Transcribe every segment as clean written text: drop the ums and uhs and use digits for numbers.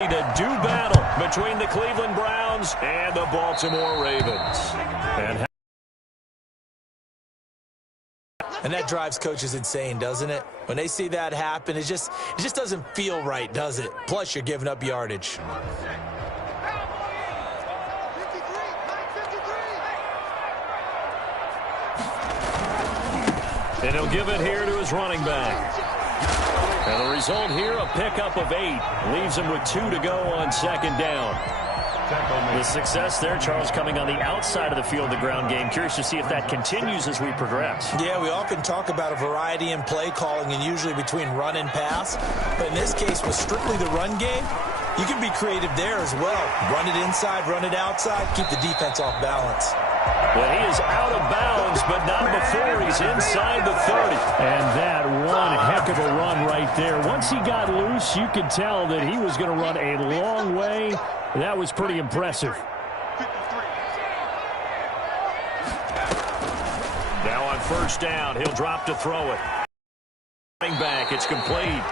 To do battle between the Cleveland Browns and the Baltimore Ravens. And that drives coaches insane, doesn't it? When they see that happen, it just doesn't feel right, does it? Plus, you're giving up yardage. And he'll give it here to his running back. And the result here, a pickup of 8. Leaves him with 2 to go on second down. The success there, Charles, coming on the outside of the field, the ground game. Curious to see if that continues as we progress. Yeah, we often talk about a variety in play calling and usually between run and pass. But in this case, with strictly the run game, you can be creative there as well. Run it inside, run it outside, keep the defense off balance. Well, he is out of bounds, but not before he's inside the 30. And that one heck of a run right there. Once he got loose, you could tell that he was going to run a long way. That was pretty impressive. Now on first down, he'll drop to throw it. Running back, it's complete.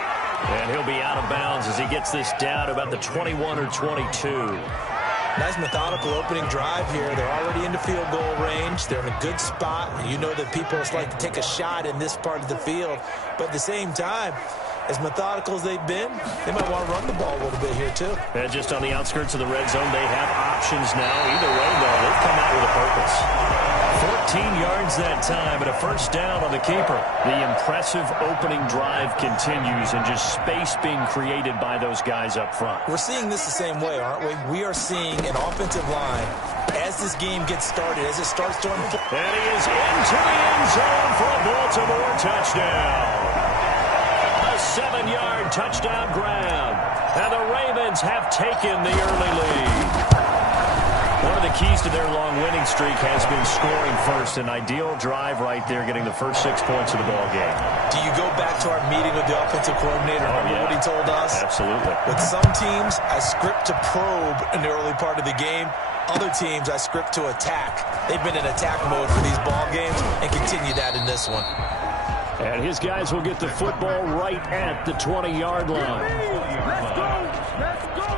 And he'll be out of bounds as he gets this down about the 21 or 22. Nice methodical opening drive here. They're already into field goal range. They're in a good spot. You know that people like to take a shot in this part of the field. But at the same time, as methodical as they've been, they might want to run the ball a little bit here too. And just on the outskirts of the red zone, they have options now. Either way, though, they've come out with a purpose. 14 yards that time, but a first down on the keeper. The impressive opening drive continues and just space being created by those guys up front. We're seeing this the same way, aren't we? We are seeing an offensive line as this game gets started, as it starts to unfold. And he is into the end zone for a Baltimore touchdown. A 7-yard touchdown grab. And the Ravens have taken the early lead. One of the keys to their long winning streak has been scoring first. An ideal drive right there, getting the first 6 points of the ball game. Do you go back to our meeting with the offensive coordinator? Remember what he told us? Absolutely. With some teams, I script to probe in the early part of the game. Other teams, I script to attack. They've been in attack mode for these ball games and continue that in this one. And his guys will get the football right at the 20-yard line. Let's go! Let's go!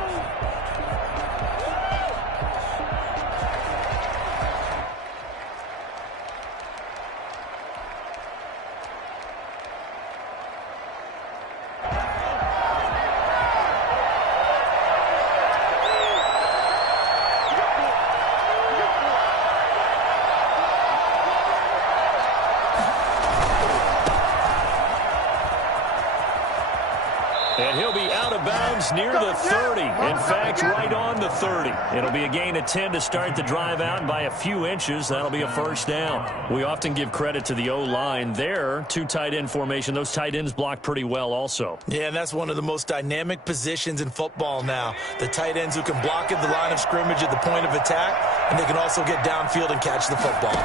And he'll be out of bounds near the 30. In fact, right on the 30. It'll be a gain of 10 to start the drive out, and by a few inches, that'll be a first down. We often give credit to the O-line. There, 2 tight end formation. Those tight ends block pretty well also. Yeah, and that's one of the most dynamic positions in football now. The tight ends who can block at the line of scrimmage at the point of attack, and they can also get downfield and catch the football.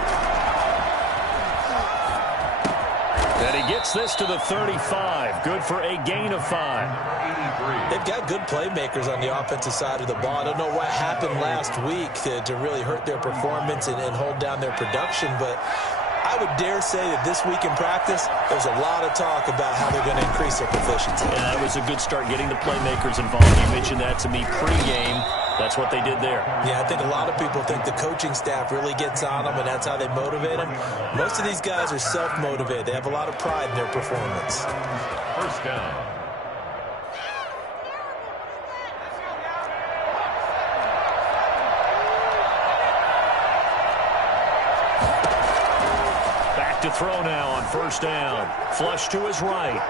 And he gets this to the 35. Good for a gain of 5. They've got good playmakers on the offensive side of the ball. I don't know what happened last week to really hurt their performance and hold down their production, but I would dare say that this week in practice, there's a lot of talk about how they're going to increase their proficiency. Yeah, that was a good start getting the playmakers involved. You mentioned that to me pregame. That's what they did there. Yeah, I think a lot of people think the coaching staff really gets on them, and that's how they motivate them. Most of these guys are self-motivated. They have a lot of pride in their performance. First down. Back to throw now on first down. Flush to his right.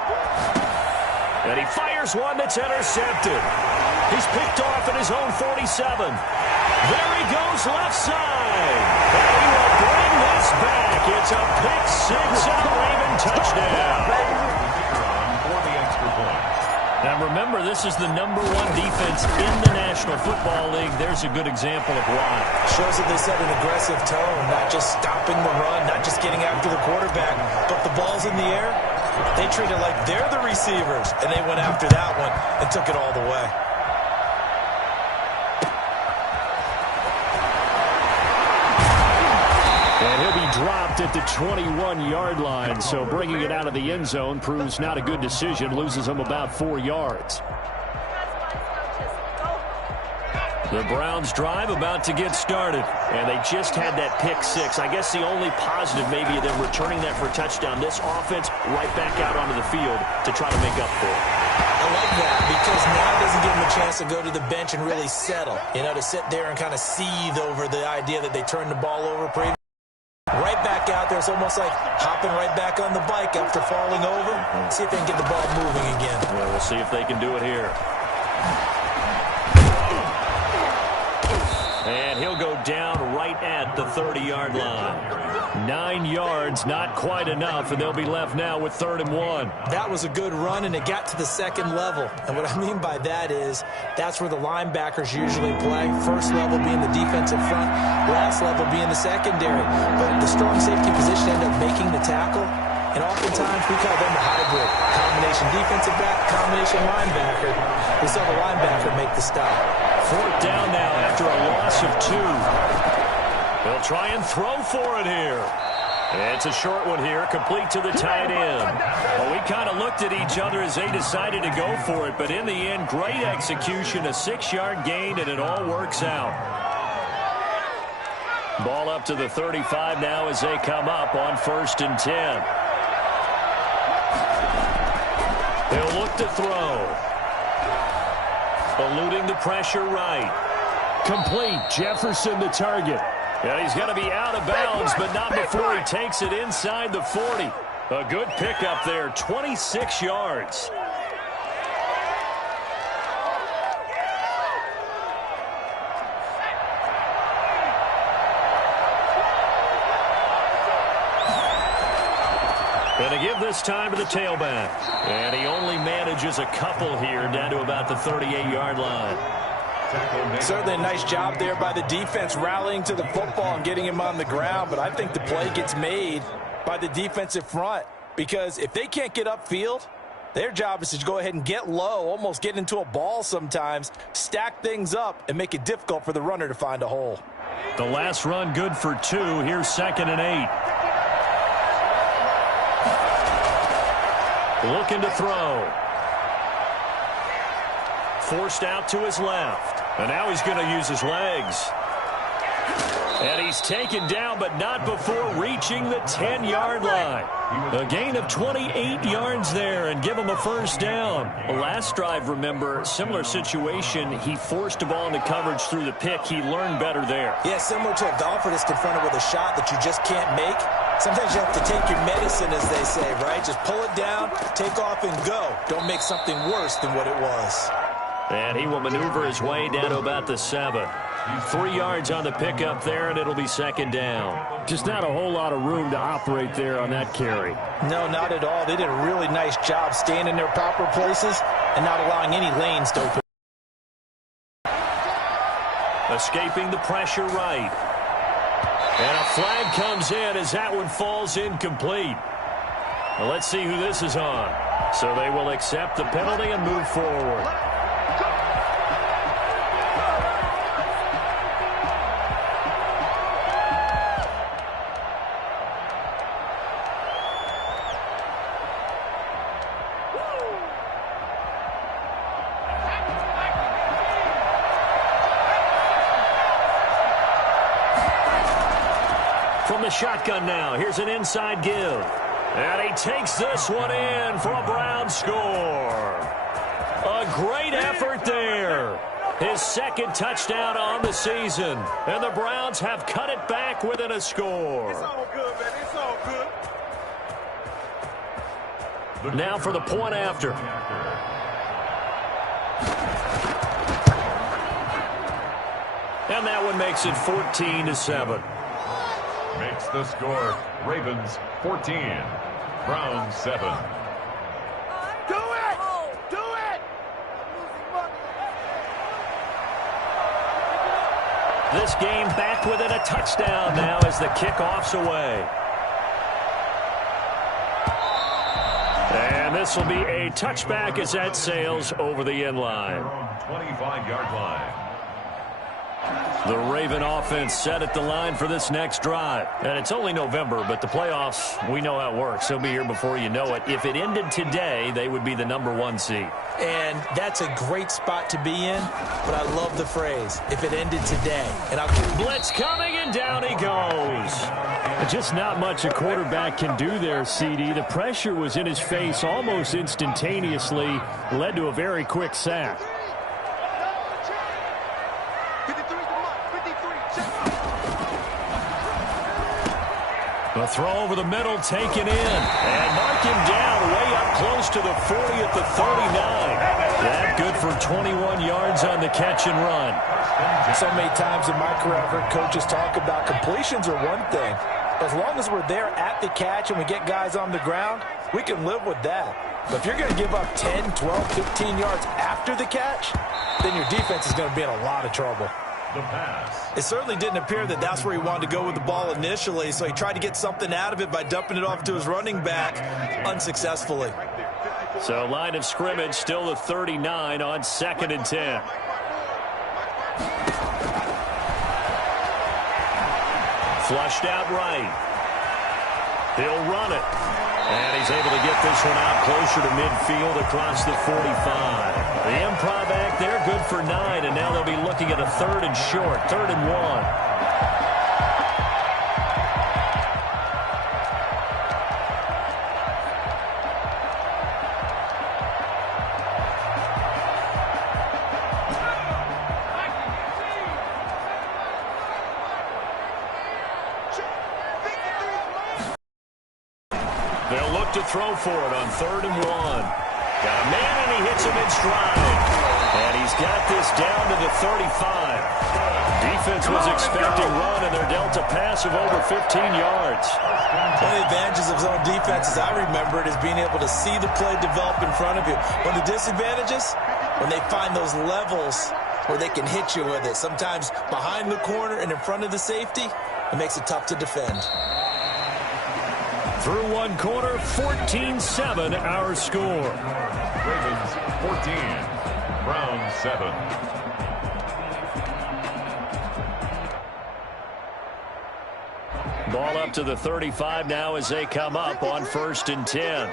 And he fires one that's intercepted. He's picked off at his own 47. There he goes left side. And he will bring this back. It's a pick six and a Raven touchdown. For the extra point. Now remember, this is the #1 defense in the National Football League. There's a good example of why. Shows that they set an aggressive tone, not just stopping the run, not just getting after the quarterback, but the ball's in the air. They treat it like they're the receivers, and they went after that one and took it all the way. And he'll be dropped at the 21-yard line, so bringing it out of the end zone proves not a good decision, loses him about 4 yards. The Browns drive about to get started. And they just had that pick six. I guess the only positive maybe of them returning that for a touchdown. This offense right back out onto the field to try to make up for it. I like that because now it doesn't give them a chance to go to the bench and really settle. You know, to sit there and kind of seethe over the idea that they turned the ball over previously. Right back out there. It's almost like hopping right back on the bike after falling over. See if they can get the ball moving again. Well, we'll see if they can do it here. And he'll go down right at the 30-yard line. 9 yards, not quite enough, and they'll be left now with 3rd and 1. That was a good run, and it got to the second level. And what I mean by that is that's where the linebackers usually play. First level being the defensive front, last level being the secondary. But the strong safety position ended up making the tackle. And oftentimes we call them a hybrid. Combination defensive back, combination linebacker. We saw the linebacker make the stop. 4th down now after a loss of 2. They'll try and throw for it here. It's a short one here, complete to the tight end. Well, we kind of looked at each other as they decided to go for it, but in the end, great execution, a 6-yard gain, and it all works out. Ball up to the 35 now as they come up on 1st and 10. They'll look to throw. Eluding the pressure right. Complete. Jefferson the target. And he's going to be out of bounds, but not before he takes it inside the 40. A good pickup there, 26 yards. Going to give this time to the tailback. And he only manages a couple here down to about the 38-yard line. Certainly a nice job there by the defense rallying to the football and getting him on the ground. But I think the play gets made by the defensive front because if they can't get upfield, their job is to go ahead and get low, almost get into a ball sometimes, stack things up, and make it difficult for the runner to find a hole. The last run good for 2. Here's 2nd and 8. Looking to throw. Forced out to his left. And now he's going to use his legs. And he's taken down, but not before reaching the 10-yard line. A gain of 28 yards there and give him a 1st down. Last drive, remember, similar situation. He forced the ball into coverage through the pick. He learned better there. Yeah, similar to a golfer that's confronted with a shot that you just can't make. Sometimes you have to take your medicine, as they say, right? Just pull it down, take off, and go. Don't make something worse than what it was. And he will maneuver his way down to about the 7. 3 yards on the pickup there, and it'll be 2nd down. Just not a whole lot of room to operate there on that carry. No, not at all. They did a really nice job staying in their proper places and not allowing any lanes to open. Escaping the pressure right. And a flag comes in as that one falls incomplete. Well, let's see who this is on. So they will accept the penalty and move forward. From the shotgun now, here's an inside give. And he takes this one in for a Brown score. A great effort there. His 2nd touchdown on the season. And the Browns have cut it back within a score. It's all good, man. It's all good. Now for the point after. And that one makes it 14-7. Makes the score. Ravens 14. Browns 7. Do it! Do it! This game back within a touchdown now as the kickoff's away. And this will be a touchback as that sails over the end line. 25-yard line. The Raven offense set at the line for this next drive. And it's only November, but the playoffs, we know how it works. They'll be here before you know it. If it ended today, they would be the #1 seed. And that's a great spot to be in, but I love the phrase, if it ended today. And I'll blitz coming, and down he goes. Just not much a quarterback can do there, CD. The pressure was in his face almost instantaneously, led to a very quick sack. A throw over the middle, taken in, and mark him down way up close to the 40 at the 39. That good for 21 yards on the catch and run. So many times in my career, I've heard coaches talk about completions are one thing. As long as we're there at the catch and we get guys on the ground, we can live with that. But if you're going to give up 10, 12, 15 yards after the catch, then your defense is going to be in a lot of trouble. It certainly didn't appear that that's where he wanted to go with the ball initially, so he tried to get something out of it by dumping it off to his running back unsuccessfusly. So line of scrimmage still the 39 on 2nd and 10. Flushed out right. He'll run it. And he's able to get this one out closer to midfield across the 45. The improv act there, good for 9, and now they'll be looking at a 3rd and short, 3rd and 1. They'll look to throw for it on 3rd and 1. Got a man, and he hits him in stride. And he's got this down to the 35. Defense was expecting run, and they're dealt a pass of over 15 yards. One of the advantages of zone defense, as I remember it, is being able to see the play develop in front of you. One of the disadvantages, when they find those levels where they can hit you with it, sometimes behind the corner and in front of the safety, it makes it tough to defend. Through one quarter, 14-7 our score. Ravens 14, Browns 7. Ball up to the 35 now as they come up on 1st and 10.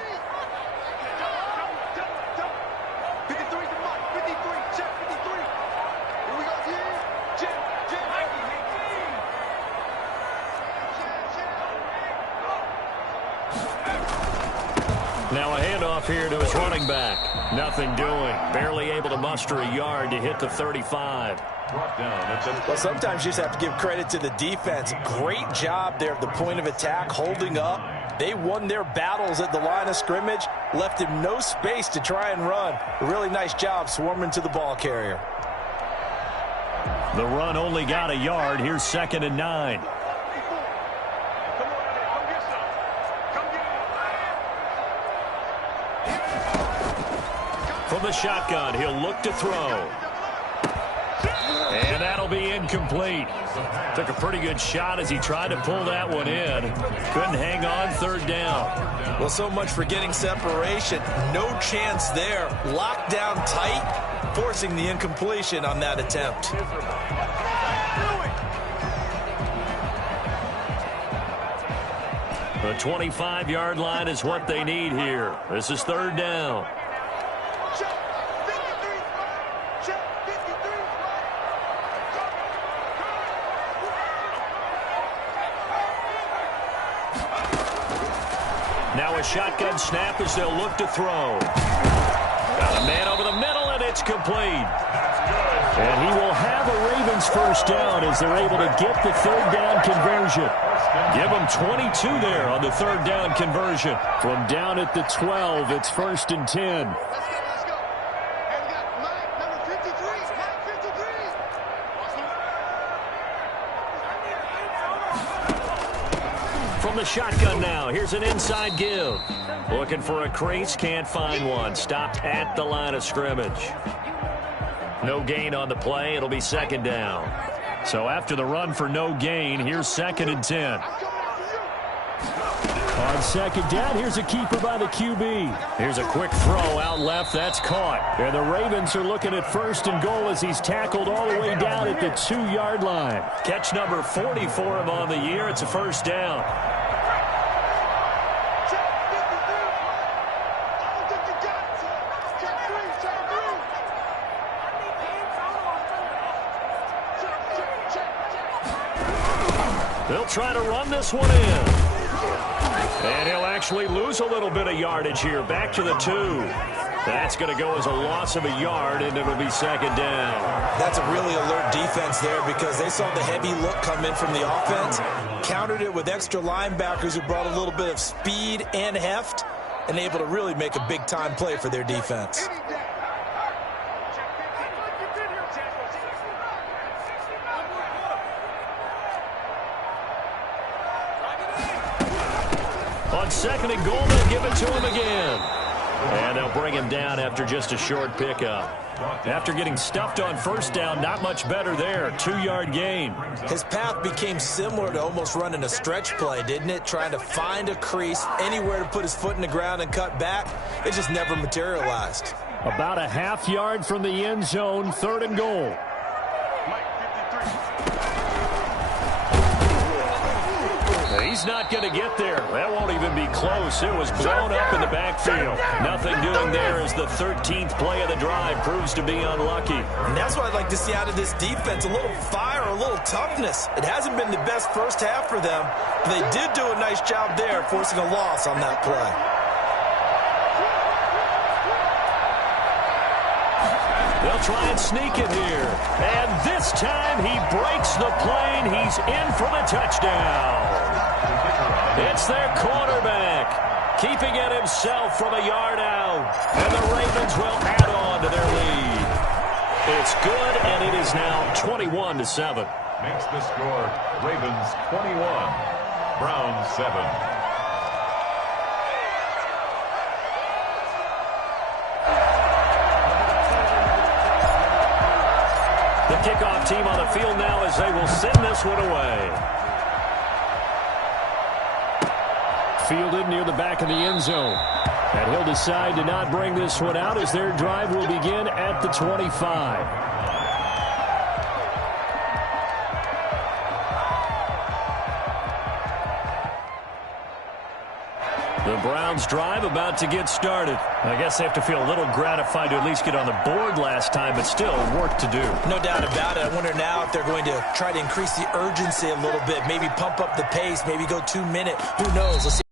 Now a handoff here to his running back. Nothing doing. Barely able to muster a yard to hit the 35. Well, sometimes you just have to give credit to the defense. Great job there at the point of attack, holding up. They won their battles at the line of scrimmage, left him no space to try and run. A really nice job swarming to the ball carrier. The run only got a yard. Here's 2nd and 9. From the shotgun, he'll look to throw. And that'll be incomplete. Took a pretty good shot as he tried to pull that one in. Couldn't hang on, 3rd down. Well, so much for getting separation. No chance there. Locked down tight, forcing the incompletion on that attempt. The 25-yard line is what they need here. This is 3rd down. Now a shotgun snap as they'll look to throw. Got a man over the middle, and it's complete. And he will have a Ravens 1st down as they're able to get the 3rd down conversion. Give them 22 there on the 3rd down conversion. From down at the 12, it's 1st and 10. From the shotgun now, here's an inside give. Looking for a crease, can't find one. Stopped at the line of scrimmage. No gain on the play, it'll be 2nd down. So after the run for no gain, here's 2nd and 10. On second down, here's a keeper by the QB. Here's a quick throw out left. That's caught. And the Ravens are looking at first and goal as he's tackled all the way down at the 2-yard line. Catch number 40 for him on the year. It's a first down. They'll try to run this one in. And he'll actually lose a little bit of yardage here. Back to the 2. That's going to go as a loss of a yard, and it'll be second down. That's a really alert defense there because they saw the heavy look come in from the offense, countered it with extra linebackers who brought a little bit of speed and heft, and able to really make a big-time play for their defense. On second and goal, they'll give it to him again. And they'll bring him down after just a short pickup. After getting stuffed on first down, not much better there. 2-yard gain. His path became similar to almost running a stretch play, didn't it? Trying to find a crease, anywhere to put his foot in the ground and cut back. It just never materialized. About a half yard from the end zone, 3rd and goal. He's not going to get there. That won't even be close. It was blown up in the backfield. Nothing doing there as the 13th play of the drive proves to be unlucky. And that's what I'd like to see out of this defense, a little fire, a little toughness. It hasn't been the best first half for them, but they did do a nice job there forcing a loss on that play. They'll try and sneak it here. And this time he breaks the plane. He's in for the touchdown. It's their quarterback, keeping it himself from a yard out. And the Ravens will add on to their lead. It's good, and it is now 21-7. Makes the score Ravens 21, Browns 7. The kickoff team on the field now as they will send this one away. Fielded near the back of the end zone. And he'll decide to not bring this one out as their drive will begin at the 25. The Browns drive about to get started. I guess they have to feel a little gratified to at least get on the board last time, but still work to do. No doubt about it. I wonder now if they're going to try to increase the urgency a little bit, maybe pump up the pace, maybe go 2-minute. Who knows? Let's see.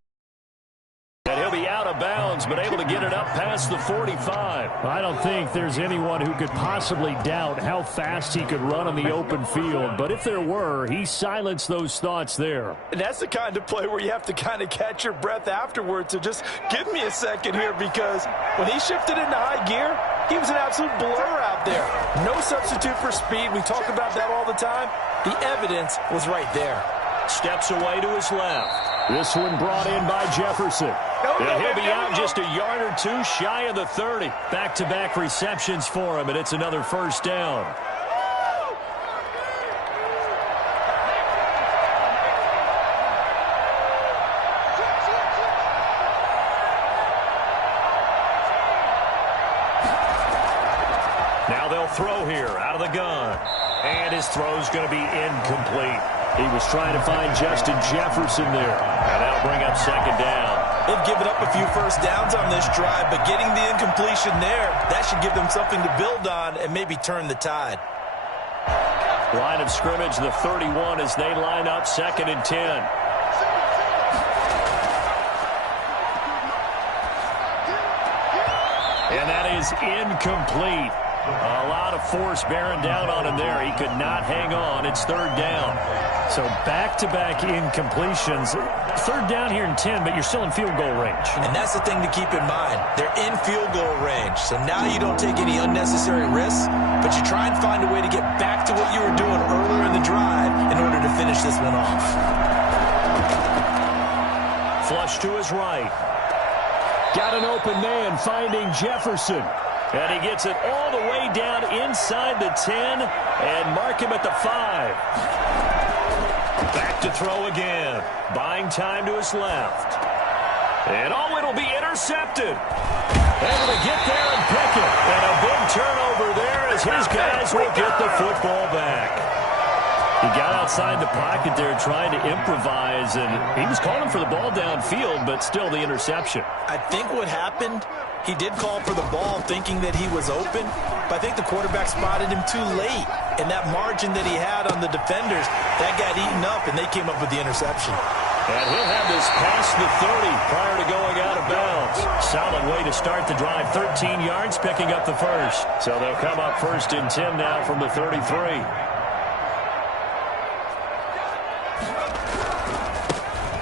And he'll be out of bounds, but able to get it up past the 45. I don't think there's anyone who could possibly doubt how fast he could run on the open field. But if there were, he silenced those thoughts there. And that's the kind of play where you have to kind of catch your breath afterwards. So just give me a second here, because when he shifted into high gear, he was an absolute blur out there. No substitute for speed. We talk about that all the time. The evidence was right there. Steps away to his left. This one brought in by Jefferson. And he'll be out just a yard or two shy of the 30. Back-to-back receptions for him, and it's another first down. Now they'll throw here out of the gun. And his throw's going to be incomplete. He was trying to find Justin Jefferson there. And that'll bring up second down. They've given up a few first downs on this drive, but getting the incompletion there, that should give them something to build on and maybe turn the tide. Line of scrimmage, the 31 as they line up second and 10. And that is incomplete. A lot of force bearing down on him there. He could not hang on. It's third down. So back-to-back incompletions. Third down here in 10, but you're still in field goal range. And that's the thing to keep in mind. They're in field goal range. So now you don't take any unnecessary risks, but you try and find a way to get back to what you were doing earlier in the drive in order to finish this one off. Flush to his right. Got an open man finding Jefferson. And he gets it all the way down inside the 10 and mark him at the 5. Back to throw again. Buying time to his left. And oh, it'll be intercepted. Able to get there and pick it. And a big turnover there as his guys will get the football back. He got outside the pocket there trying to improvise, and he was calling for the ball downfield, but still the interception. I think what happened, he did call for the ball thinking that he was open, but I think the quarterback spotted him too late. And that margin that he had on the defenders, that got eaten up, and they came up with the interception. And he'll have this past the 30 prior to going out of bounds. Solid way to start the drive. 13 yards, picking up the first. So they'll come up 1st and 10 now from the 33.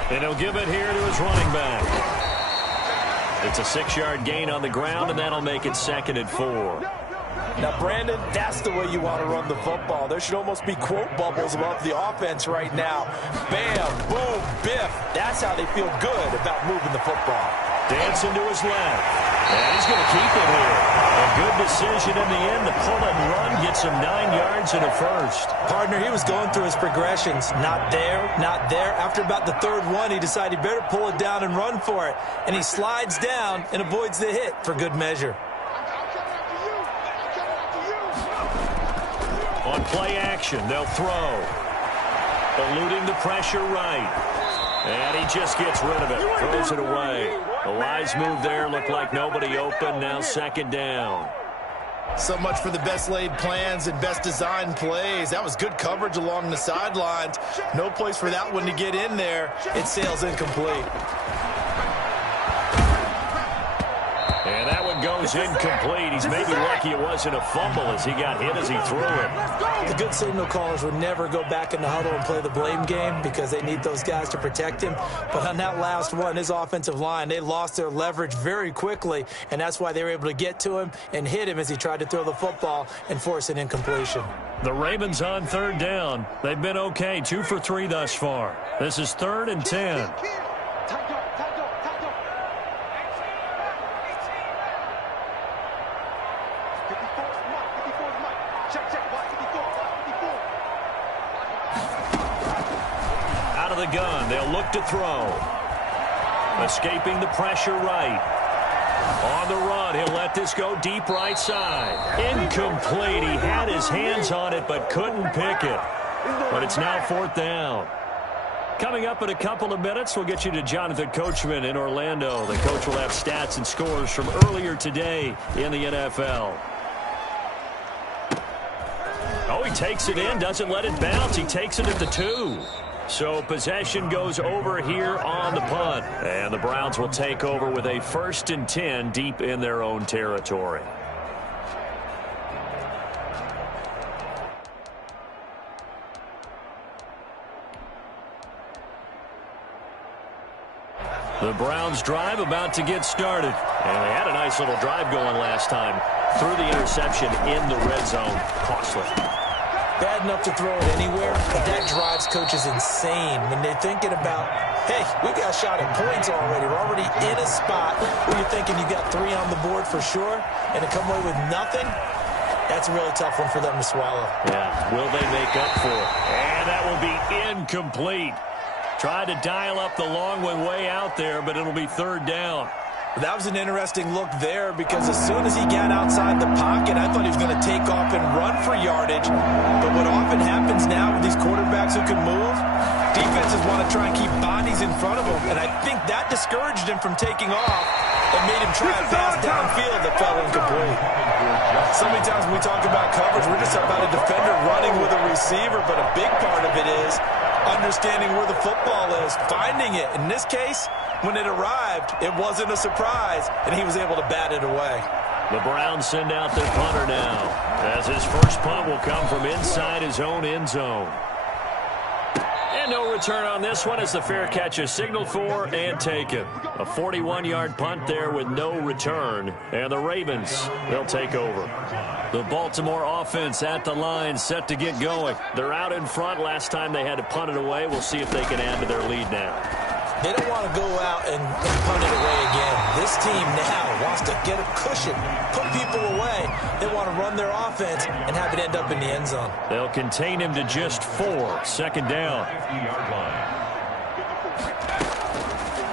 And he'll give it here to his running back. It's a 6-yard gain on the ground, and that'll make it 2nd and 4. Now, Brandon, that's the way you want to run the football. There should almost be quote bubbles above the offense right now. Bam, boom, biff. That's how they feel good about moving the football. Dancing to his left. And he's going to keep it here. A good decision in the end to pull and run, gets him 9 yards and a first. Partner, he was going through his progressions. Not there, not there. After about the 3rd one, he decided he better pull it down and run for it. And he slides down and avoids the hit for good measure. On play action, they'll throw. Eluding the pressure right. And he just gets rid of it. Throws it away. A wise move there. Looked like nobody open. Now 2nd down. So much for the best laid plans and best designed plays. That was good coverage along the sidelines. No place for that one to get in there. It sails incomplete. And that one goes incomplete. He's maybe lucky it wasn't a fumble as he got hit as he threw it. The good signal callers would never go back in the huddle and play the blame game because they need those guys to protect him. But on that last one, his offensive line, they lost their leverage very quickly, and that's why they were able to get to him and hit him as he tried to throw the football and force an incompletion. The Ravens on 3rd down. They've been okay, 2 for 3 thus far. This is 3rd and 10. The gun. They'll look to throw. Escaping the pressure right. On the run, he'll let this go deep right side. Incomplete. He had his hands on it but couldn't pick it. But it's now 4th down. Coming up in a couple of minutes, we'll get you to Jonathan Coachman in Orlando. The coach will have stats and scores from earlier today in the NFL. Oh, he takes it in, doesn't let it bounce. He takes it at the 2. So possession goes over here on the punt. And the Browns will take over with a 1st and 10 deep in their own territory. The Browns drive about to get started. And they had a nice little drive going last time. Threw the interception in the red zone. Costly. Bad enough to throw it anywhere, but that drives coaches insane when they're thinking about, hey, we got a shot at points already. We're already in a spot where you're thinking you got 3 on the board for sure, and to come away with nothing, that's a really tough one for them to swallow. Yeah, will they make up for it? And that will be incomplete. Tried to dial up the long one way out there, but it'll be 3rd down. That was an interesting look there because as soon as he got outside the pocket, I thought he was going to take off and run for yardage. But what often happens now with these quarterbacks who can move, defenses want to try and keep bodies in front of them. And I think that discouraged him from taking off and made him try a pass downfield that fell incomplete. So many times when we talk about coverage, we're just about a defender running with a receiver, but a big part of it is understanding where the football is, finding it. In this case, when it arrived, it wasn't a surprise, and he was able to bat it away. The Browns send out their punter now, as his first punt will come from inside his own end zone. And no return on this one as the fair catch is signaled for and taken. A 41-yard punt there with no return, and the Ravens, they'll take over. The Baltimore offense at the line, set to get going. They're out in front. Last time they had to punt it away. We'll see if they can add to their lead now. They don't want to go out and punt it away again. This team now wants to get a cushion, put people away. They want to run their offense and have it end up in the end zone. They'll contain him to just 4. 2nd down.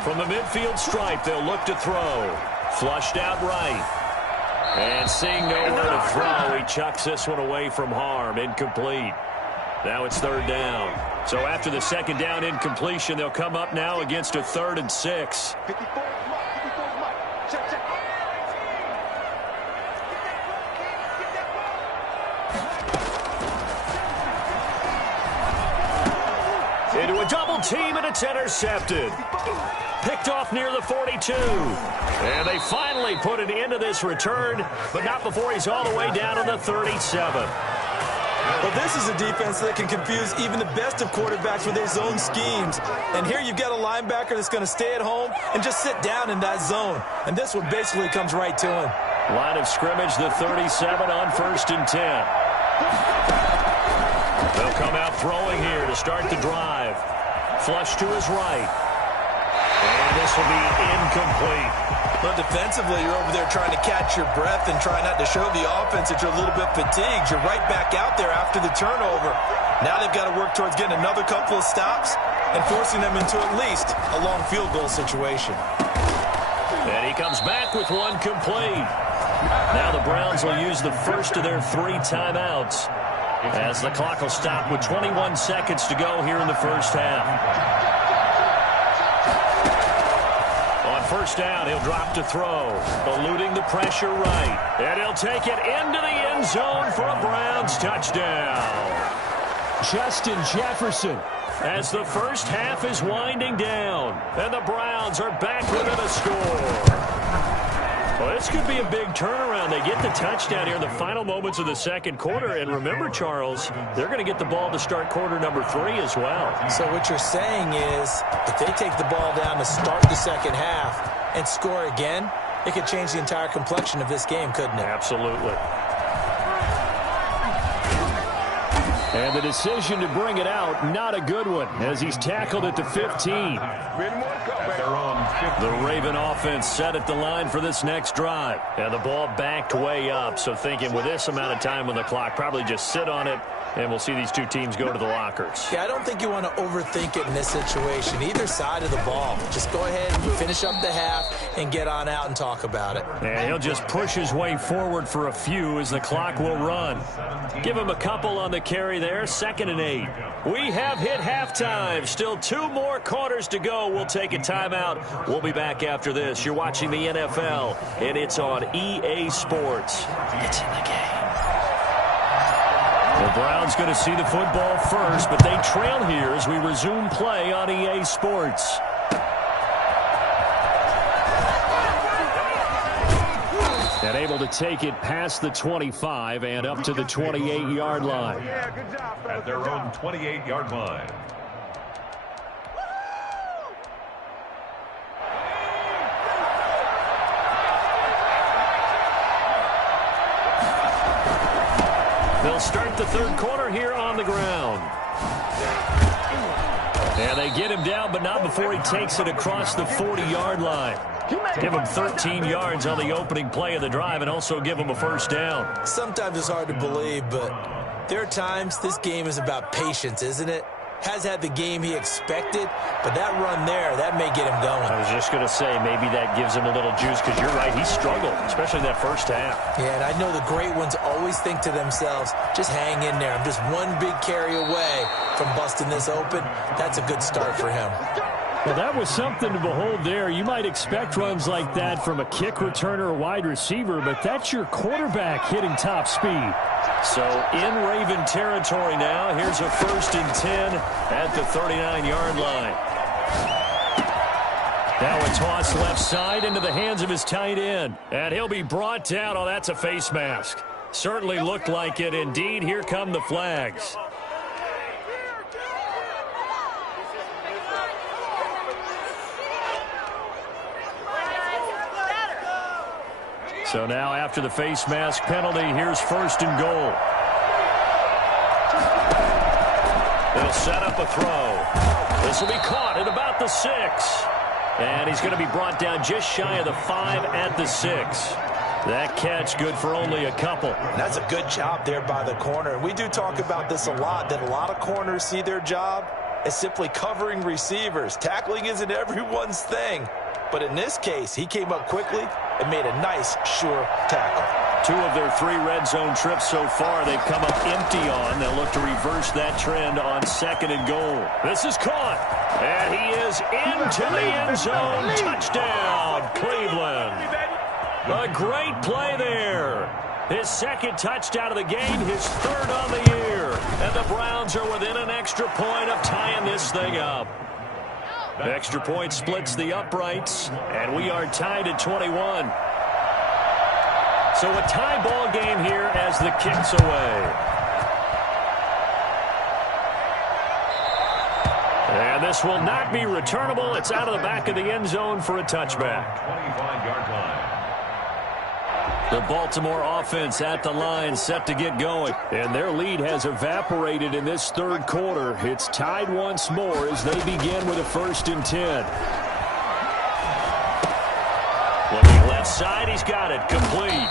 From the midfield stripe, they'll look to throw. Flushed out right. And seeing nowhere to throw, he chucks this one away from harm. Incomplete. Now it's third down. So after the second down incompletion, they'll come up now against a 3rd and 6. Into a double team, and it's intercepted. Picked off near the 42. And they finally put an end to this return, but not before he's all the way down on the 37. Well, this is a defense that can confuse even the best of quarterbacks with their zone schemes. And here you've got a linebacker that's going to stay at home and just sit down in that zone. And this one basically comes right to him. Line of scrimmage, the 37 on 1st and 10. They'll come out throwing here to start the drive. Flush to his right. And this will be incomplete. But defensively, you're over there trying to catch your breath and try not to show the offense that you're a little bit fatigued. You're right back out there after the turnover. Now they've got to work towards getting another couple of stops and forcing them into at least a long field goal situation. And he comes back with one complete. Now the Browns will use the first of their 3 timeouts as the clock will stop with 21 seconds to go here in the first half. First down, he'll drop to throw, eluding the pressure right. And he'll take it into the end zone for a Browns touchdown. Justin Jefferson. As the first half is winding down, and the Browns are back within a score. Well, this could be a big turnaround. They get the touchdown here in the final moments of the second quarter. And remember, Charles, they're going to get the ball to start quarter number 3 as well. So what you're saying is if they take the ball down to start the second half and score again, it could change the entire complexion of this game, couldn't it? Absolutely. And the decision to bring it out, not a good one, as he's tackled at the 15. The Raven offense set at the line for this next drive. And the ball backed way up, so thinking with this amount of time on the clock, probably just sit on it, and we'll see these two teams go to the lockers. Yeah, I don't think you want to overthink it in this situation. Either side of the ball. Just go ahead and finish up the half and get on out and talk about it. And he'll just push his way forward for a few as the clock will run. Give him a couple on the carry there, 2nd and 8. We have hit halftime. Still 2 more quarters to go. We'll take a timeout. We'll be back after this. You're watching the NFL, and it's on EA Sports. It's in the game. The Browns going to see the football first, but they trail here as we resume play on EA Sports. And able to take it past the 25 and up to the 28-yard line. At their own 28-yard line. They'll start the third quarter here on the ground. And they get him down, but not before he takes it across the 40-yard line. Give him 13 yards on the opening play of the drive and also give him a first down. Sometimes it's hard to believe, but there are times this game is about patience, isn't it? Has had the game he expected, but that run there, that may get him going. I was just going to say, maybe that gives him a little juice, because you're right, he struggled, especially in that first half. Yeah, and I know the great ones always think to themselves, just hang in there. I'm just one big carry away from busting this open. That's a good start for him. Well, that was something to behold there. You might expect runs like that from a kick returner or wide receiver, but that's your quarterback hitting top speed. So in Raven territory now, here's a 1st and 10 at the 39-yard line. Now a toss left side into the hands of his tight end. And he'll be brought down. Oh, that's a face mask. Certainly looked like it. Indeed, here come the flags. So now after the face mask penalty, here's 1st and goal. They'll set up a throw. This will be caught at about the 6. And he's going to be brought down just shy of the 5 at the 6. That catch good for only a couple. That's a good job there by the corner. And we do talk about this a lot, that a lot of corners see their job is simply covering receivers. Tackling isn't everyone's thing. But in this case, he came up quickly and made a nice, sure tackle. 2 of their 3 red zone trips so far they've come up empty on. They'll look to reverse that trend on 2nd and goal. This is caught. And he is into the end zone. Touchdown, Cleveland. A great play there. His 2nd touchdown of the game, his 3rd on the year. And the Browns are within an extra point of tying this thing up. The extra point splits the uprights, and we are tied at 21. So a tie ball game here as the kick's away. And this will not be returnable. It's out of the back of the end zone for a touchback. 25-yard line. The Baltimore offense at the line, set to get going. And their lead has evaporated in this 3rd quarter. It's tied once more as they begin with a 1st and 10. Looking left side, he's got it, complete.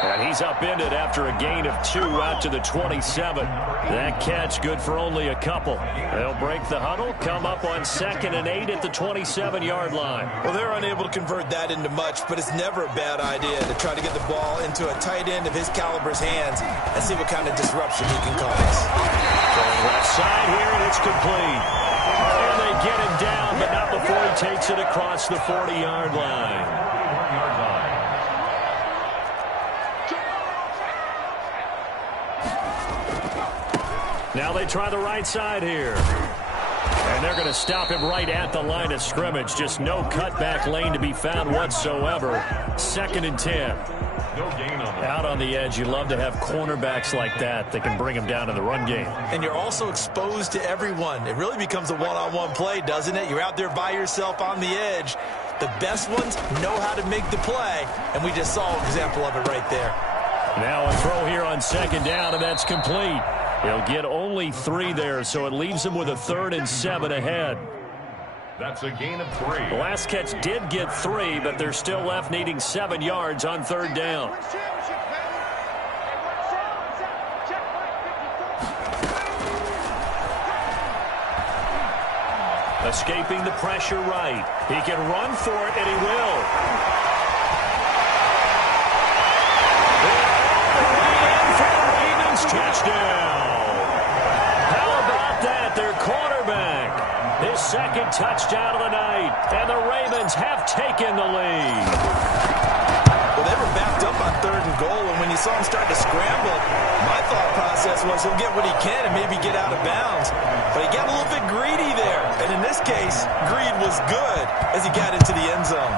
And he's upended after a gain of 2 out to the 27. That catch good for only a couple. They'll break the huddle, come up on 2nd and 8 at the 27-yard line. Well, they're unable to convert that into much, but it's never a bad idea to try to get the ball into a tight end of his caliber's hands and see what kind of disruption he can cause. Going left side here, and it's complete. And they get him down, but not before he takes it across the 40-yard line. Now they try the right side here. And they're going to stop him right at the line of scrimmage. Just no cutback lane to be found whatsoever. 2nd and 10. Out on the edge, you love to have cornerbacks like that that can bring him down in the run game. And you're also exposed to everyone. It really becomes a one-on-one play, doesn't it? You're out there by yourself on the edge. The best ones know how to make the play, and we just saw an example of it right there. Now a throw here on 2nd down, and that's complete. He'll get only 3 there, so it leaves him with a 3rd and 7 ahead. That's a gain of 3. The last catch did get 3, but they're still left needing 7 yards on 3rd down. Escaping the pressure right. He can run for it, and he will. Touchdown. How about that? Their quarterback. His 2nd touchdown of the night. And the Ravens have taken the lead. Well, they were backed up on 3rd and goal, and when you saw him start to scramble, my thought process was he'll get what he can and maybe get out of bounds. But he got a little bit greedy there. And in this case, greed was good as he got into the end zone.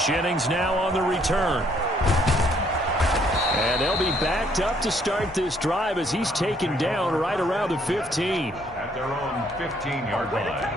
Jennings now on the return. And they'll be backed up to start this drive as he's taken down right around the 15. At their own 15-yard line.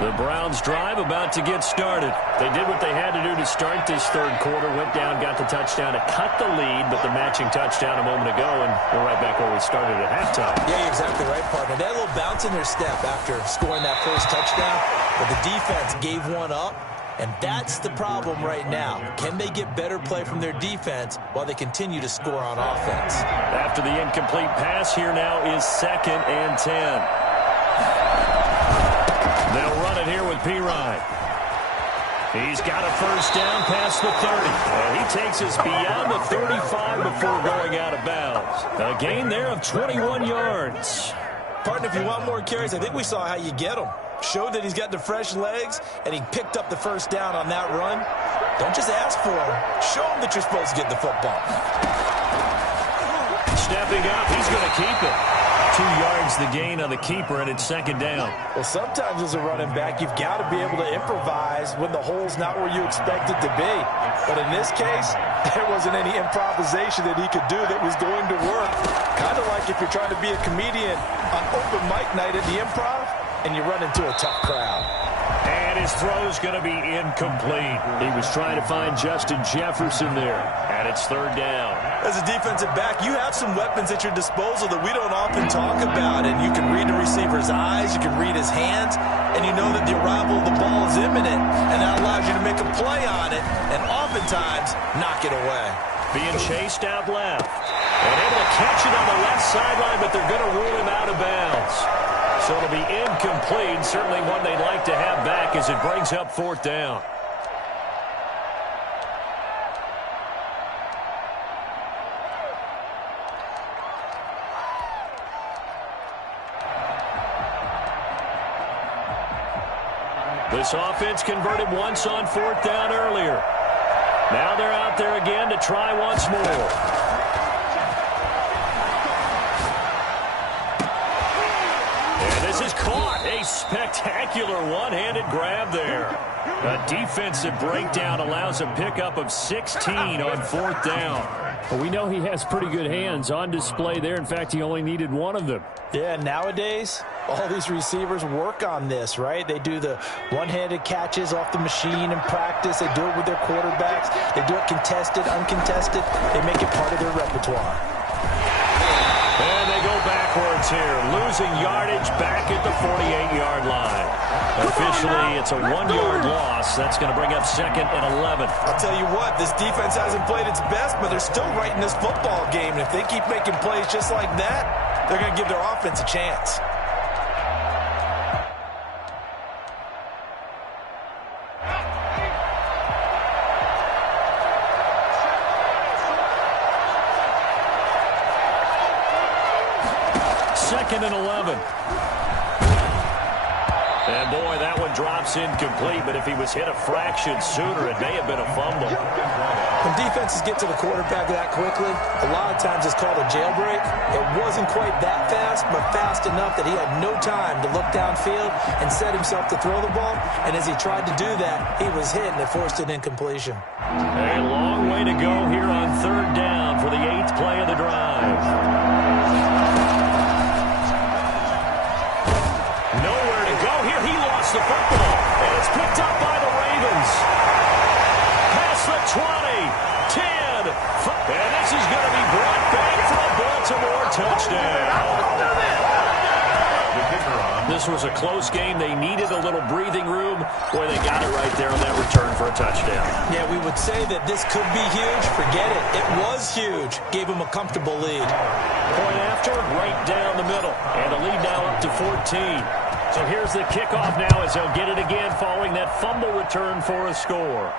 The Browns drive about to get started. They did what they had to do to start this 3rd quarter. Went down, got the touchdown to cut the lead, but the matching touchdown a moment ago, and we're right back where we started at halftime. Yeah, you're exactly right, partner. They had a little bounce in their step after scoring that first touchdown, but the defense gave one up. And that's the problem right now. Can they get better play from their defense while they continue to score on offense? After the incomplete pass, here now is 2nd and 10. They'll run it here with P-Ryan. He's got a 1st down past the 30. And he takes us beyond the 35 before going out of bounds. A gain there of 21 yards. Partner, if you want more carries, I think we saw how you get them. Showed that he's got the fresh legs, and he picked up the 1st down on that run. Don't just ask for him. Show him that you're supposed to get the football. Stepping up, he's going to keep it. 2 yards the gain on the keeper, and it's 2nd down. Well, sometimes as a running back, you've got to be able to improvise when the hole's not where you expect it to be. But in this case, there wasn't any improvisation that he could do that was going to work. Kind of like if you're trying to be a comedian on open mic night at the Improv, and you run into a tough crowd. And his throw's going to be incomplete. He was trying to find Justin Jefferson there, and it's 3rd down. As a defensive back, you have some weapons at your disposal that we don't often talk about, and you can read the receiver's eyes, you can read his hands, and you know that the arrival of the ball is imminent, and that allows you to make a play on it, and oftentimes knock it away. being chased out left. And able to catch it on the left sideline, but they're going to rule him out of bounds. So it'll be incomplete, certainly one they'd like to have back as it brings up 4th down. This offense converted once on 4th down earlier. Now they're out there again to try once more. And this is caught. A spectacular one-handed grab there. A defensive breakdown allows a pickup of 16 on 4th down. Well, we know he has pretty good hands on display there. In fact, he only needed one of them. Yeah, nowadays, all these receivers work on this, right? They do the one-handed catches off the machine in practice. They do it with their quarterbacks. They do it contested, uncontested. They make it part of their repertoire. And they go backwards here, losing yardage back at the 48-yard line. Officially, it's a 1-yard loss. That's going to bring up 2nd and 11. I'll tell you what, this defense hasn't played its best, but they're still right in this football game. And if they keep making plays just like that, they're going to give their offense a chance. Second and 11. And boy, that one drops incomplete, but if he was hit a fraction sooner, it may have been a fumble. When defenses get to the quarterback that quickly, a lot of times it's called a jailbreak. It wasn't quite that fast, but fast enough that he had no time to look downfield and set himself to throw the ball. And as he tried to do that, he was hit and it forced an incompletion. A long way to go here on 3rd down for the 8th play of the drive. Nowhere to go here. He lost the football, and it's picked up by the Ravens. Past the 20, 10, and this is going to be brought back for a Baltimore touchdown. This was a close game. They needed a little breathing room. Boy, they got it right there on that return for a touchdown. Yeah, we would say that this could be huge. Forget it. It was huge. Gave him a comfortable lead. Point after, right down the middle. And the lead now up to 14. So here's the kickoff now as they'll get it again following that fumble return for a score.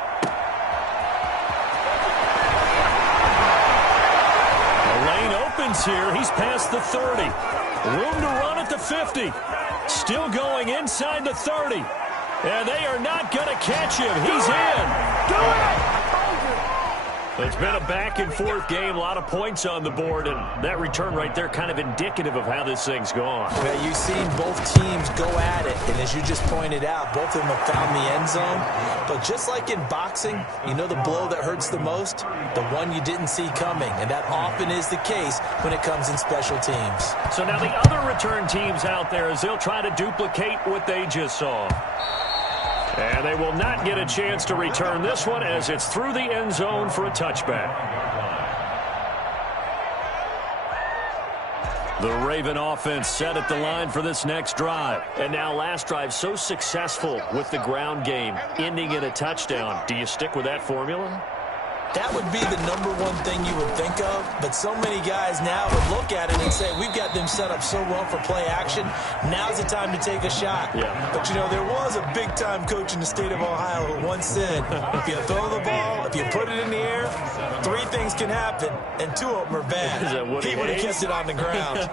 The lane opens here. He's past the 30. Room to run at the 50. Still going inside the 30. And they are not going to catch him. He's in. Do it! It's been a back-and-forth game, a lot of points on the board, and that return right there kind of indicative of how this thing's gone. Well, you've seen both teams go at it, and as you just pointed out, both of them have found the end zone. But just like in boxing, you know the blow that hurts the most? The one you didn't see coming, and that often is the case when it comes in special teams. So now the other return teams out there as they'll try to duplicate what they just saw. And they will not get a chance to return this one as it's through the end zone for a touchback. The Raven offense set at the line for this next drive. And now last drive so successful with the ground game, ending in a touchdown. Do you stick with that formula? That would be the number one thing you would think of, but so many guys now would look at it and say, we've got them set up so well for play action, now's the time to take a shot. Yeah. But, you know, there was a big-time coach in the state of Ohio who once said, if you throw the ball, if you put it in the air, 3 things can happen, and 2 of them are bad. He would have kept it on the ground.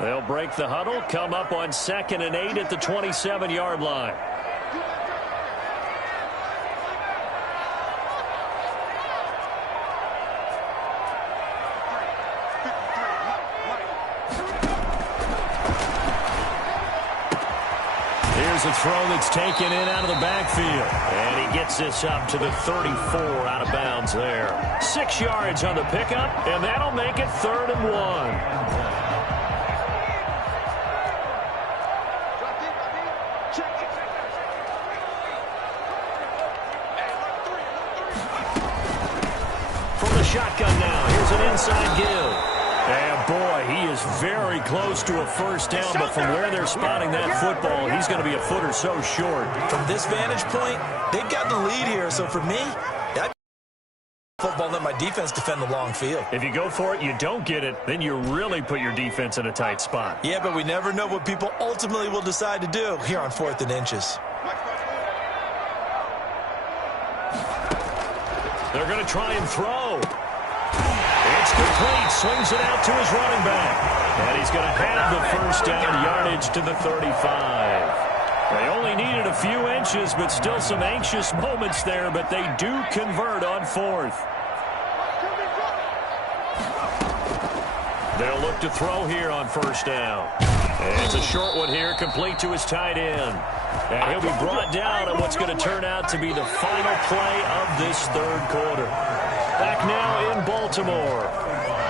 They'll break the huddle, come up on 2nd and 8 at the 27-yard line. Here's a throw that's taken in out of the backfield. And he gets this up to the 34 out of bounds there. 6 yards on the pickup, and that'll make it 3rd and 1. From the shotgun now, here's an inside give. And boy, he is very close to a first down, but from where they're spotting that football, he's going to be a foot or so short. From this vantage point, they've got the lead here, so for me, that football and let my defense defend the long field. If you go for it, you don't get it, then you really put your defense in a tight spot. Yeah, but we never know what people ultimately will decide to do here on 4th and inches. They're going to try and throw. It's complete. Swings it out to his running back. And he's going to have the first down, yardage to the 35. They only needed a few inches, but still some anxious moments there, but they do convert on 4th. They'll look to throw here on 1st down. And it's a short one here, complete to his tight end. And he'll be brought down on what's going to turn out to be the final play of this 3rd quarter. Back now in Baltimore.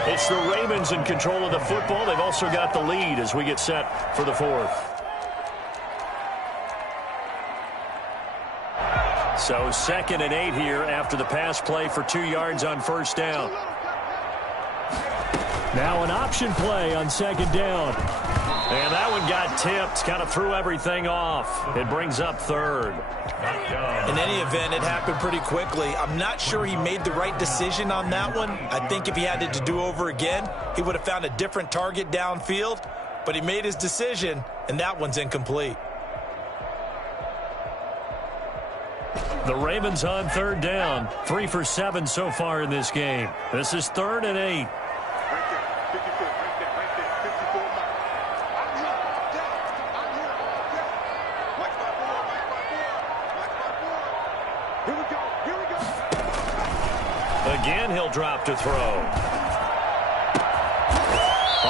It's the Ravens in control of the football. They've also got the lead as we get set for the 4th. So 2nd and 8 here after the pass play for 2 yards on 1st down. Now an option play on 2nd down. And that one got tipped, kind of threw everything off. It brings up 3rd. In any event, it happened pretty quickly. I'm not sure he made the right decision on that one. I think if he had it to do over again, he would have found a different target downfield. But he made his decision, and that one's incomplete. The Ravens on 3rd down. 3 for 7 so far in this game. This is 3rd and 8. Again, he'll drop to throw.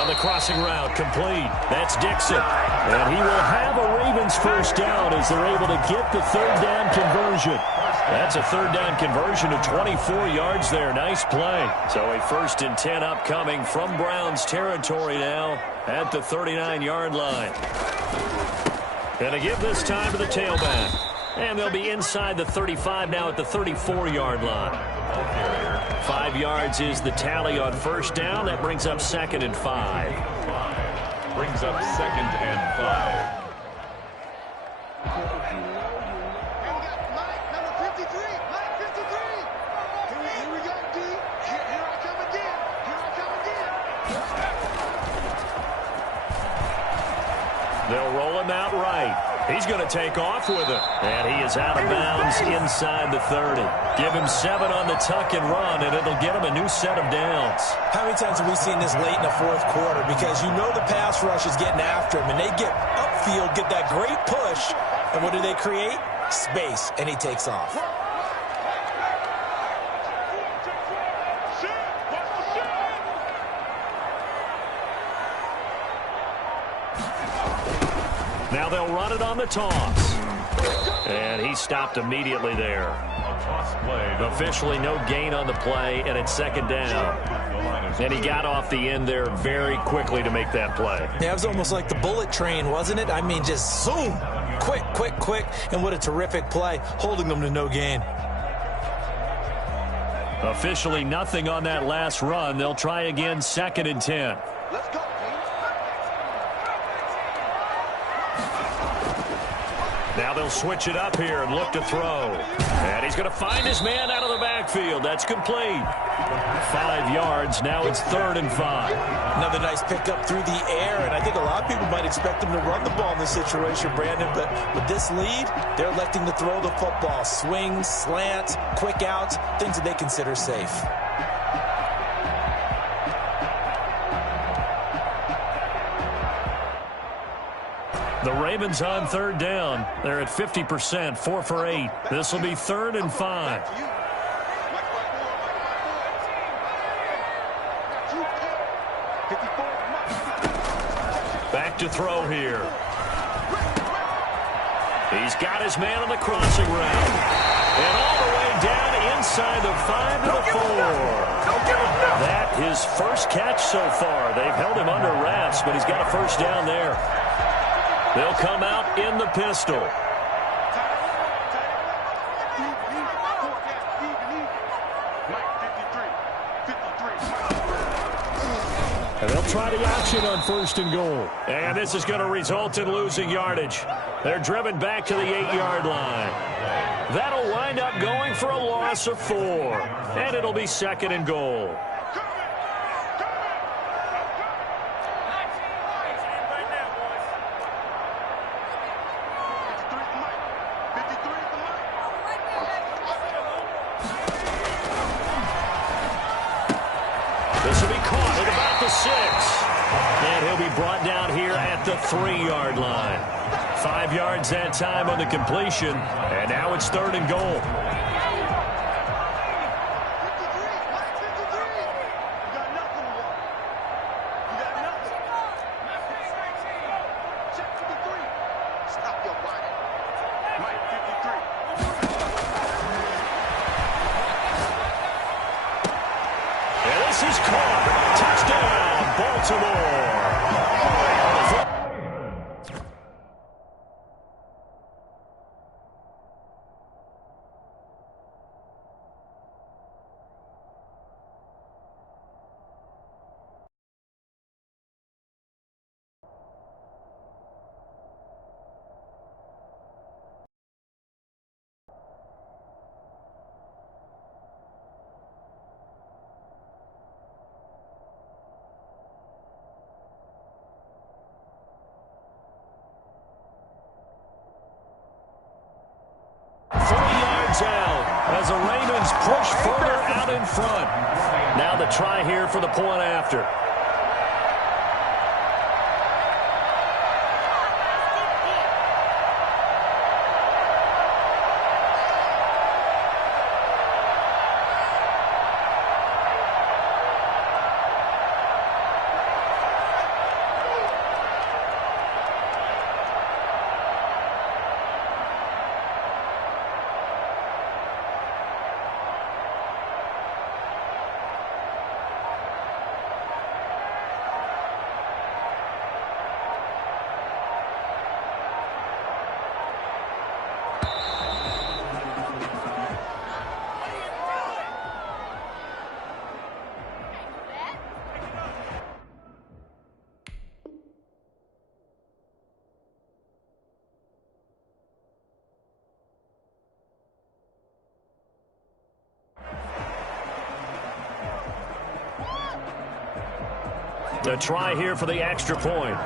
On the crossing route, complete. That's Dixon. And he will have a Ravens first down as they're able to get the 3rd down conversion. That's a 3rd down conversion of 24 yards there. Nice play. So a 1st and 10 upcoming from Browns territory now at the 39-yard line. And a give this time to the tailback. And they'll be inside the 35 now at the 34-yard line. 5 yards is the tally on 1st down. That brings up 2nd and 5. Brings up 2nd and 5. They'll roll him out right. He's going to take off with it. And he is out of bounds inside the 30. Give him 7 on the tuck and run, and it'll get him a new set of downs. How many times have we seen this late in the 4th quarter? Because you know the pass rush is getting after him, and they get upfield, get that great push, and what do they create? Space, and he takes off. Now they'll run it on the toss. And he stopped immediately there. Officially no gain on the play, and it's 2nd down. And he got off the end there very quickly to make that play. Yeah, it was almost like the bullet train, wasn't it? I mean, just zoom. Quick, quick, quick. And what a terrific play, holding them to no gain. Officially nothing on that last run. They'll try again, 2nd and 10. Let's go. Now they'll switch it up here and look to throw. And he's going to find his man out of the backfield. That's complete. 5 yards. Now it's 3rd and 5. Another nice pickup through the air, and I think a lot of people might expect him to run the ball in this situation, Brandon, but with this lead, they're electing to throw the football. Swings, slants, quick outs, things that they consider safe. The Ravens on 3rd down. They're at 50%, 4 for 8. This will be 3rd and 5. Back to throw here. He's got his man on the crossing route. And all the way down inside the 5 to the 4. That his first catch so far. They've held him under wraps, but he's got a first down there. They'll come out in the pistol. And they'll try the option on 1st and goal. And this is going to result in losing yardage. They're driven back to the 8-yard line. That'll wind up going for a loss of 4. And it'll be 2nd and goal. This will be caught at about the 6. And he'll be brought down here at the 3-yard line. 5 yards that time on the completion. And now it's 3rd and goal. This is caught. Touchdown, Baltimore. Out as the Ravens push further out in front. Now the try here for the point after. The try here for the extra point.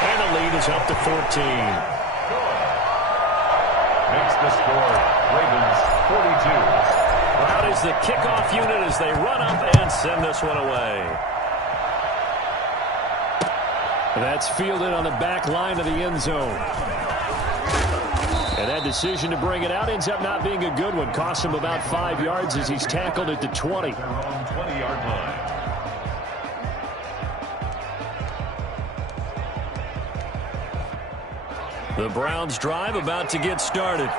And the lead is up to 14. Makes the score Ravens 42. Out is the kickoff unit as they run up and send this one away. That's fielded on the back line of the end zone. And that decision to bring it out ends up not being a good one. Costs him about 5 yards as he's tackled at the 20. 20-yard line. The Browns drive about to get started.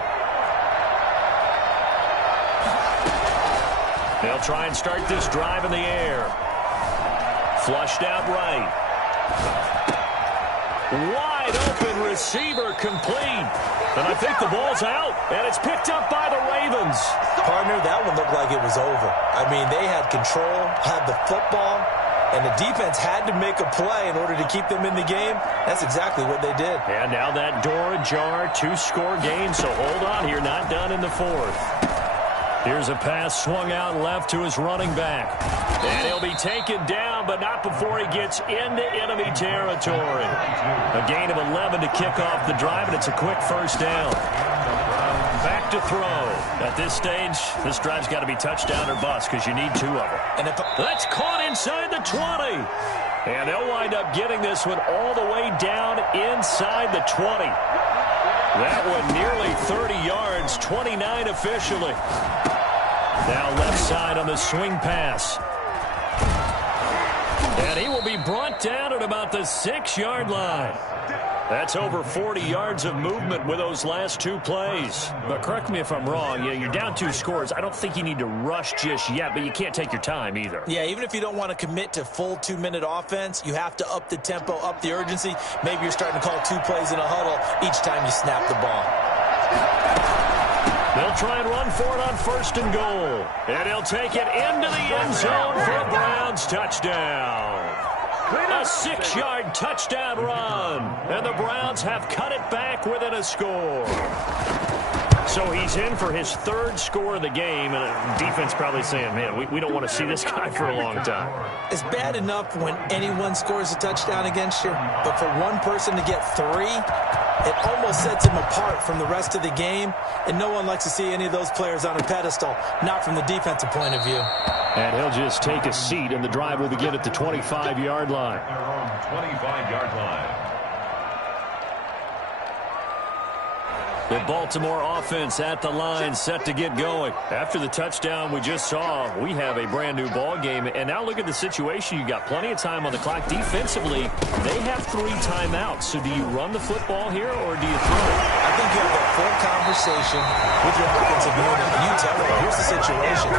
They'll try and start this drive in the air. Flushed out right. Wide open receiver complete. And I think the ball's out, and it's picked up by the Ravens. Partner, that one looked like it was over. I mean, they had control, had the football, and the defense had to make a play in order to keep them in the game. That's exactly what they did. And now that door ajar, 2-score game, so hold on here, not done in the 4th. Here's a pass swung out left to his running back. And he'll be taken down, but not before he gets into enemy territory. A gain of 11 to kick off the drive, and it's a quick first down. Back to throw. At this stage, this drive's got to be touchdown or bust because you need 2 of them. And that's caught inside the 20. And they'll wind up getting this one all the way down inside the 20. That one nearly 30 yards, 29 officially. Now left side on the swing pass. And he will be brought down at about the 6-yard line. That's over 40 yards of movement with those last 2 plays. But correct me if I'm wrong, you're down 2 scores. I don't think you need to rush just yet, but you can't take your time either. Yeah, even if you don't want to commit to full 2-minute offense, you have to up the tempo, up the urgency. Maybe you're starting to call 2 plays in a huddle each time you snap the ball. They'll try and run for it on 1st and goal. And he'll take it into the end zone for a Browns touchdown. A 6-yard touchdown run. And the Browns have cut it back within a score. So he's in for his 3rd score of the game, and the defense probably saying, man, we don't want to see this guy for a long time. It's bad enough when anyone scores a touchdown against you, but for one person to get 3, it almost sets him apart from the rest of the game, and no one likes to see any of those players on a pedestal, not from the defensive point of view. And he'll just take a seat, and the drive will begin at the 25-yard line. 25-yard line. The Baltimore offense at the line, set to get going. After the touchdown we just saw, we have a brand-new ball game. And now look at the situation. You got plenty of time on the clock. Defensively, they have 3 timeouts. So do you run the football here, or do you throw it? I think you have a full conversation with your offensive unit, and you tell them, here's the situation.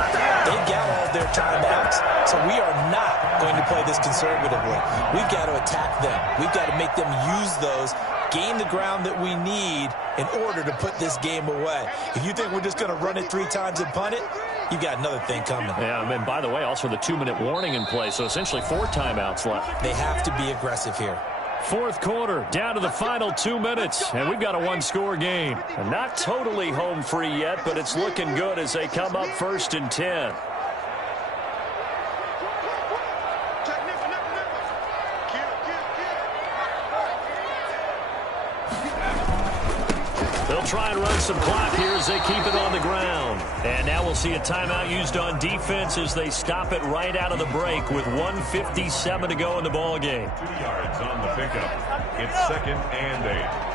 They've got all of their timeouts, so we are not going to play this conservatively. We've got to attack them. We've got to make them use those, gain the ground that we need in order to put this game away. If you think we're just going to run it 3 times and punt it, you got another thing coming. Yeah, and by the way, also the 2-minute warning in play, so essentially 4 timeouts left. They have to be aggressive here. 4th quarter, down to the final 2 minutes, and we've got a 1-score game. And not totally home free yet, but it's looking good as they come up 1st and 10. They'll try and run some clock here as they keep it on the ground. And now we'll see a timeout used on defense as they stop it right out of the break with 1:57 to go in the ball game. 2 yards on the pickup. It's 2nd and 8.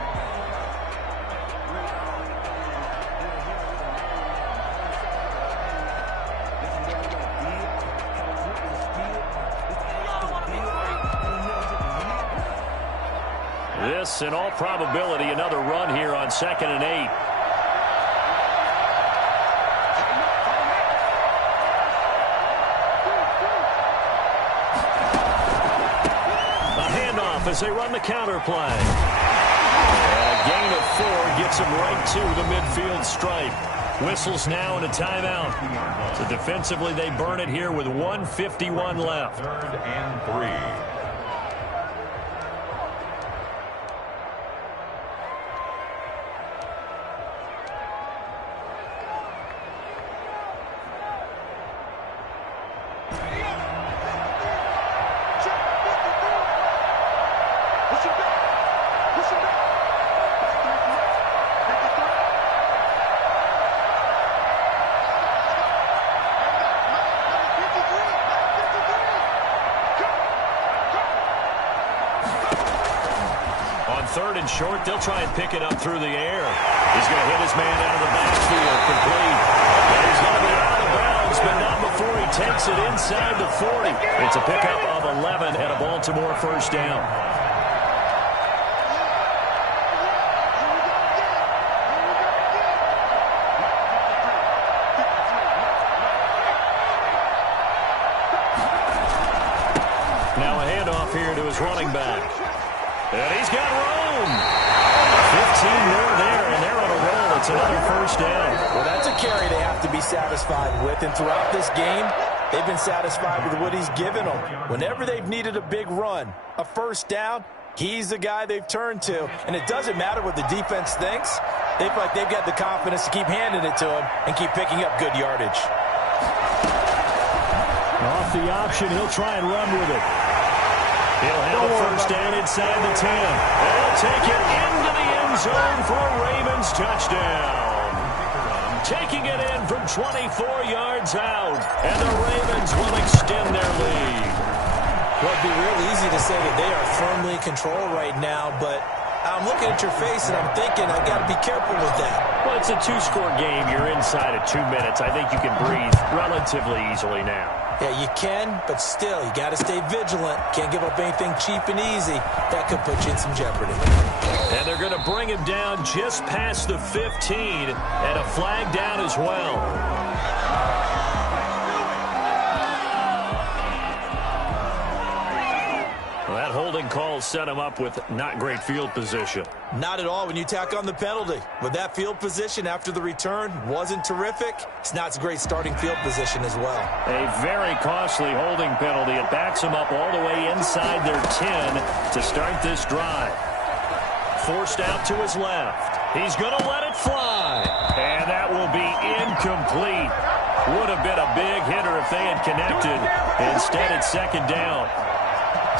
This, in all probability, another run here on 2nd and 8. A handoff as they run the counter play. And a gain of 4 gets them right to the midfield stripe. Whistles now and a timeout. So defensively, they burn it here with 1:51 left. 3rd and 3. Short, they'll try and pick it up through the air. He's going to hit his man out of the backfield, complete. And he's going to be out of bounds, but not before he takes it inside the 40. It's a pickup of 11 and a Baltimore 1st down. Now a handoff here to his running back. And he's got room. 15 more there, and they're on a roll. It's another 1st down. Well, that's a carry they have to be satisfied with. And throughout this game, they've been satisfied with what he's given them. Whenever they've needed a big run, a 1st down, he's the guy they've turned to. And it doesn't matter what the defense thinks. They feel like they've got the confidence to keep handing it to him and keep picking up good yardage. Off the option, he'll try and run with it. He'll have a 1st down inside the 10. And he'll take it into the end zone for a Ravens touchdown. Taking it in from 24 yards out. And the Ravens will extend their lead. Well, it'd be real easy to say that they are firmly in control right now, but I'm looking at your face and I'm thinking I've got to be careful with that. Well, it's a 2-score game. You're inside of 2 minutes. I think you can breathe relatively easily now. Yeah, you can, but still, you got to stay vigilant. Can't give up anything cheap and easy. That could put you in some jeopardy. And they're going to bring him down just past the 15, and a flag down as well. Well, that hold holding call set him up with not great field position. Not at all when you tack on the penalty. With that field position after the return wasn't terrific, it's not a great starting field position as well. A very costly holding penalty. It backs him up all the way inside their 10 to start this drive. Forced out to his left. He's going to let it fly. And that will be incomplete. Would have been a big hitter if they had connected. Instead, it's second down.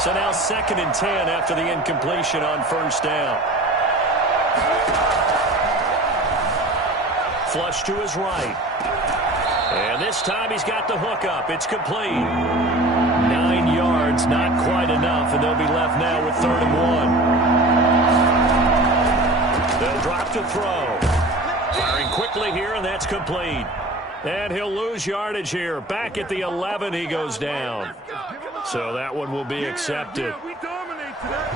So now 2nd and 10 after the incompletion on first down. Flush to his right. And this time he's got the hook up. It's complete. 9 yards, not quite enough, and they'll be left now with 3rd and 1. They'll drop to throw. Firing quickly here, and that's complete. And he'll lose yardage here. Back at the 11, he goes down. So that one will be accepted. Yeah, we dominate today.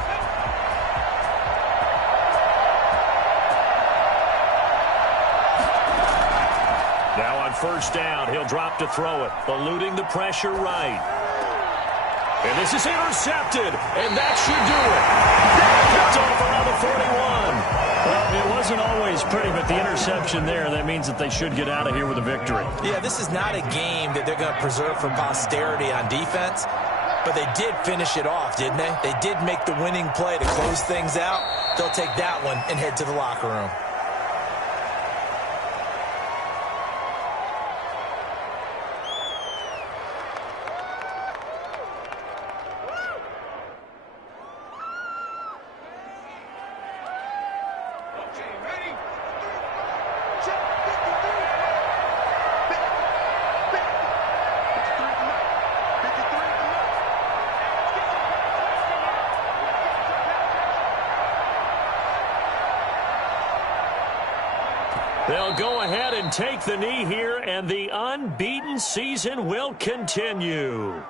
Now on first down, he'll drop to throw it, eluding the pressure right. And this is intercepted, and that should do it. Picked off around the 41. Well, it wasn't always pretty, but the interception there, that means that they should get out of here with a victory. Yeah, this is not a game that they're going to preserve for posterity on defense, but they did finish it off, didn't they? They did make the winning play to close things out. They'll take that one and head to the locker room. They'll go ahead and take the knee here, and the unbeaten season will continue.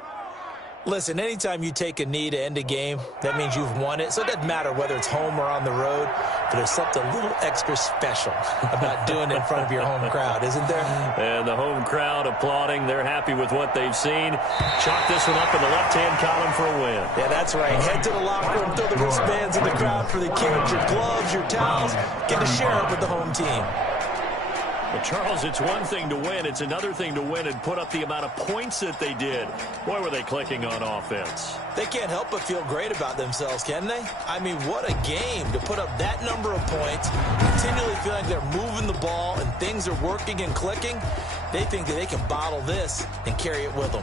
Listen, anytime you take a knee to end a game, that means you've won it. So it doesn't matter whether it's home or on the road, but there's something a little extra special about doing it in front of your home crowd, isn't there? And the home crowd applauding. They're happy with what they've seen. Chalk this one up in the left-hand column for a win. Yeah, that's right. Head to the locker room, throw the wristbands in the crowd for the kids, your gloves, your towels. Get to share it with the home team. Well, Charles, it's one thing to win. It's another thing to win and put up the amount of points that they did. Boy, were they clicking on offense. They can't help but feel great about themselves, can they? I mean, what a game to put up that number of points, continually feel like they're moving the ball and things are working and clicking. They think that they can bottle this and carry it with them.